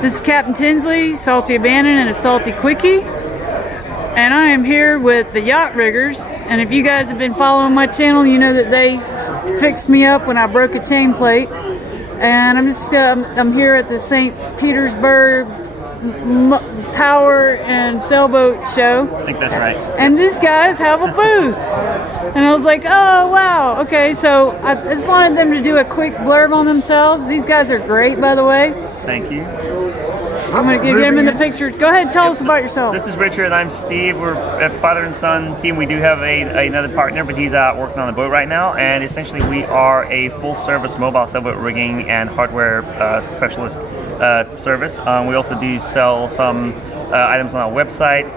This is Captain Tinsley, Salty Abandon, and a Salty Quickie. And I am here with the Yacht Riggers. And if you guys have been following my channel, you know that they fixed me up when I broke a chain plate. And I'm here at the St. Petersburg Power and Sailboat Show. I think that's right. And these guys have a booth. And I was like, oh, wow. Okay, so I just wanted them to do a quick blurb on themselves. These guys are great, by the way. Thank you. I'm going to get them in the picture. Go ahead and tell us about yourself. This is Richard. I'm Steve. We're a father and son team. We do have another partner, but he's out working on the boat right now. And essentially, we are a full-service mobile sailboat rigging and hardware specialist service. We also do sell some items on our website.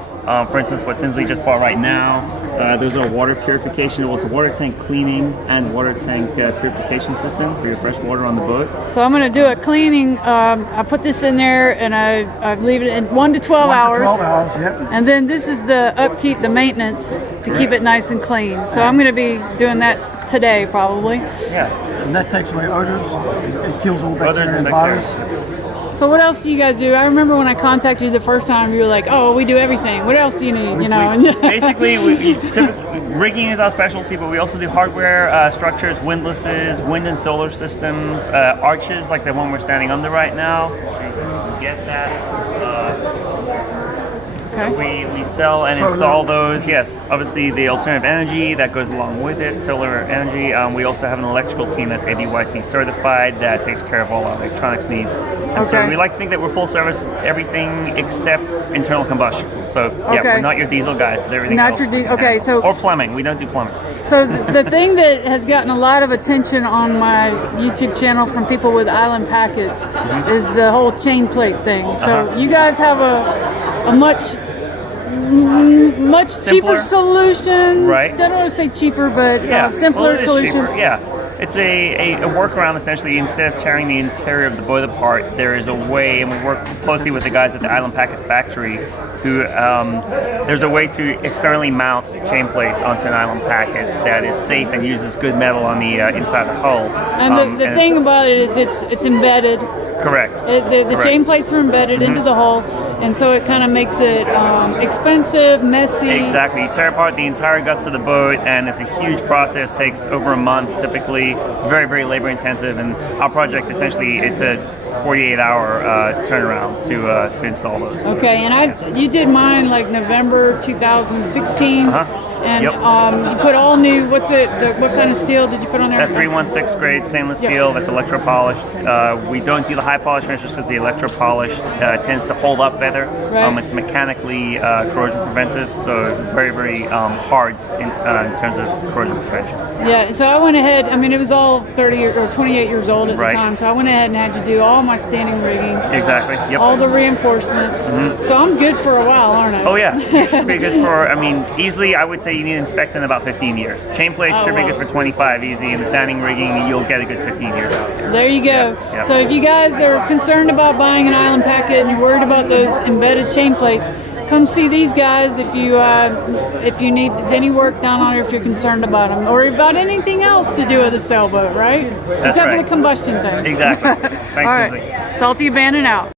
For instance, what Tinsley just bought right now, those are water purification. Well, it's a water tank cleaning and water tank purification system for your fresh water on the boat. So I'm going to do a cleaning. I put this in there and I leave it in 1 to 12 hours. 12 hours, yep. And then this is the upkeep, the maintenance to keep it nice and clean. So I'm going to be doing that today probably. Yeah. And that takes away odors. It kills all bacteria and bacteria. virus. So what else do you guys do? I remember when I contacted you the first time, you were like, "Oh, we do everything. What else do you need?" You know. Basically, rigging is our specialty, but we also do hardware, structures, windlasses, wind and solar systems, arches like the one we're standing under right now. I'm sure you can get that. Okay. So we sell and install those. Yes, obviously the alternative energy that goes along with it, solar energy. We also have an electrical team that's ABYC certified that takes care of all our electronics needs. And so we like to think that we're full service, everything except internal combustion. So yeah, we're not your diesel guys, but everything else. Okay, so or plumbing. We don't do plumbing. So the thing that has gotten a lot of attention on my YouTube channel from people with island packets is the whole chain plate thing. So you guys have a much cheaper solution. Right. I don't want to say cheaper, but simpler solution. Cheaper. Yeah. It's a workaround essentially. Instead of tearing the interior of the boat apart, there is a way, and we work closely with the guys at the Island Packet Factory, who there's a way to externally mount chain plates onto an island packet that is safe and uses good metal on the inside of the hulls. And the thing about it is it's embedded. Correct. The chain plates are embedded into the hull, and so it kind of makes it expensive, messy. Exactly. You tear apart the entire guts of the boat, and it's a huge process. Takes over a month typically. Very, very labor intensive. And our project essentially, it's a 48-hour turnaround to install those. Okay, and you did mine like November 2016. And you put all new. What kind of steel did you put on there? That 316 grade stainless steel. That's electro polished. We don't do the high polish finishes because the electro polish tends to hold up better. Right. It's mechanically corrosion preventive, so very, very hard in terms of corrosion prevention. Yeah. So I went ahead. I mean, it was all 30 or 28 years old at the time. So I went ahead and had to do all my standing rigging. Exactly. Yep. All the reinforcements. So I'm good for a while, aren't I? Oh yeah. You should be good for. I mean, easily I would say you need to inspect in about 15 years. Chain plates should be good for 25 easy, and the standing rigging you'll get a good 15 years out of it. There you go. Yep. So if you guys are concerned about buying an island packet and you're worried about those embedded chain plates, come see these guys if you need any work done on it, if you're concerned about them, or about anything else to do with a sailboat, right? That's Except for the combustion thing. Exactly. Thanks, All right. Salty Abandon out.